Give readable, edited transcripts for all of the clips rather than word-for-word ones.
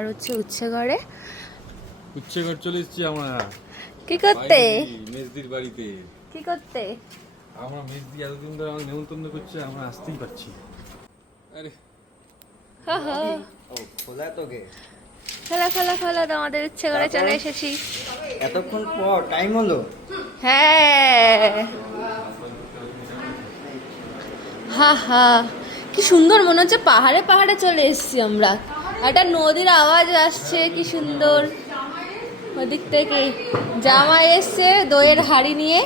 আর হচ্ছে উচ্ছেগড়ে উচ্ছেগড় চলে এসেছি আমরা। কি করতে? মেজদির বাড়িতে। কি করতে? আমরা মেজদি এতদিন ধরে আমাকে নেমন্তন্ন করছে, আমরা আসতেই পারছি। আরে হা হা ও খোলা তোকে খোলা খোলা খোলা তো আমাদের উচ্ছেগড়ে চলে এসেছি। এতক্ষণ পর টাইম হলো। হ্যাঁ হা হা কি সুন্দর, মনে হচ্ছে পাহাড়ে পাহাড়ে চলে এসেছি আমরা। একটা নদীর আওয়াজ আসছে, কি সুন্দর। ওদিক থেকে জামাই এসছে দইয়ের হাড়ি নিয়ে।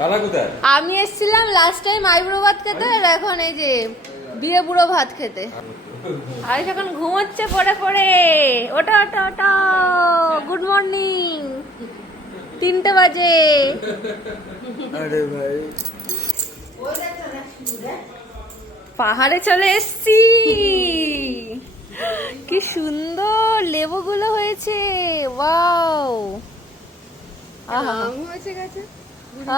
দাদা কোথায়? আমি এসেছিলাম লাস্ট টাইম আইবুড়ো ভাত খেতে, আর এখন এই যে বিয়ে বুড়ো ভাত খেতে। আর এখন ঘুমোচ্ছে পড়ে পড়ে। ওটা ওটা ওটা, গুড মর্নিং। 3টে বাজে। আরে ভাই পাহাড়ে চলে এসছি। কি সুন্দর লেবুগুলো হয়েছে, ওয়াও। আহা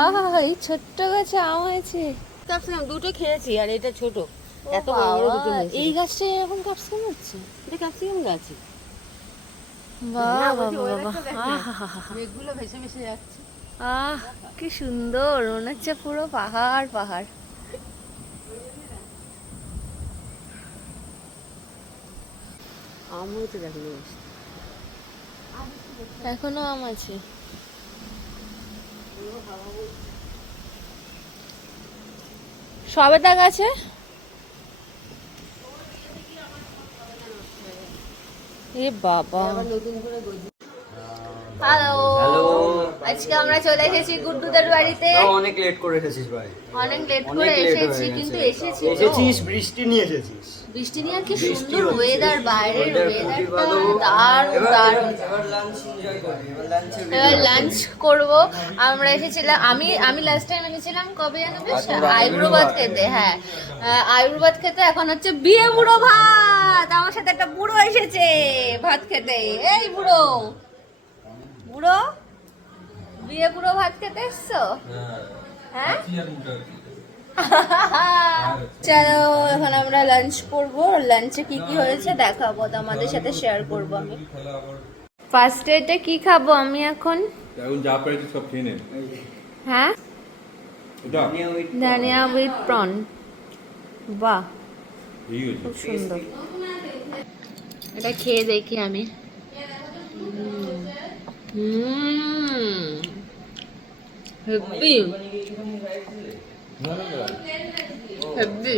আহা, এই ছোট্ট গাছে আম হয়েছে। ক্যাপসিকাম দুটো খেয়েছি আর এটা ছোট। এত ও বড় বড় বাবা, দুটো হয়েছে। এই গাছটা এরকম ক্যাপসিকাম হচ্ছে? এটা ক্যাপসিকাম গাছ। বাহ বাবা বাবা, মেঘগুলো ভেসে ভেসে যাচ্ছে। আহ কি সুন্দর, মনে হচ্ছে পুরো পাহাড় পাহাড়। আম হয়েছে দেখো। এখনো আম আছে। সবেদা গাছে এ বাবা। নতুন করে হ্যালো, হ্যালো। আজকে আমরা চলে এসেছি গুড্ডুদের বাড়িতে। অনেক লেট করে এসেছিস ভাই। অনেক লেট অনেক করে late হয়ে এসেছি, গেছে। কিন্তু এসেছি তো। এসেছিস বৃষ্টি নিয়ে এসেছিস। বৃষ্টি নিয়ে আর কি বৃষ্টি সুন্দর হচ্ছে। ওয়েদার, বাইরের Weather ওয়েদারটা খুবই ভালো। দারুণ দারুণ। এবার লাঞ্চ এনজয় করবি। এবার লাঞ্চে এবার লাঞ্চ করব। আমরা এসেছিলাম, আমি লাস্ট টাইম এসেছিলাম কবে জানো বেশ, আইবুড়ো ভাত খেতে। হ্যাঁ, আইবুড়ো ভাত খেতে। এখন হচ্ছে বিয়ে বুড়ো ভাত। আমার সাথে একটা বুড়ো এসেছে ভাত খেতে। এই বুড়ো, বুড়ো বিয়ে বুড়ো ভাত খেতে এসছো? হ্যাঁ চলো, এখন আমরা লাঞ্চ করবো। লাঞ্চে কি কি হয়েছে দেখাবো, তোমাদের সাথে শেয়ার করবো আমি। ফার্স্ট ডেটে কি খাবো আমি এখন? এখন যা পেরেছি সব খেয়ে নে। হ্যাঁ, এটা ধনিয়া উইথ প্রন। বাহ, এই হয়েছে। খুব সুন্দর। এটা খেয়ে দেখি আমি। Heavy heavy.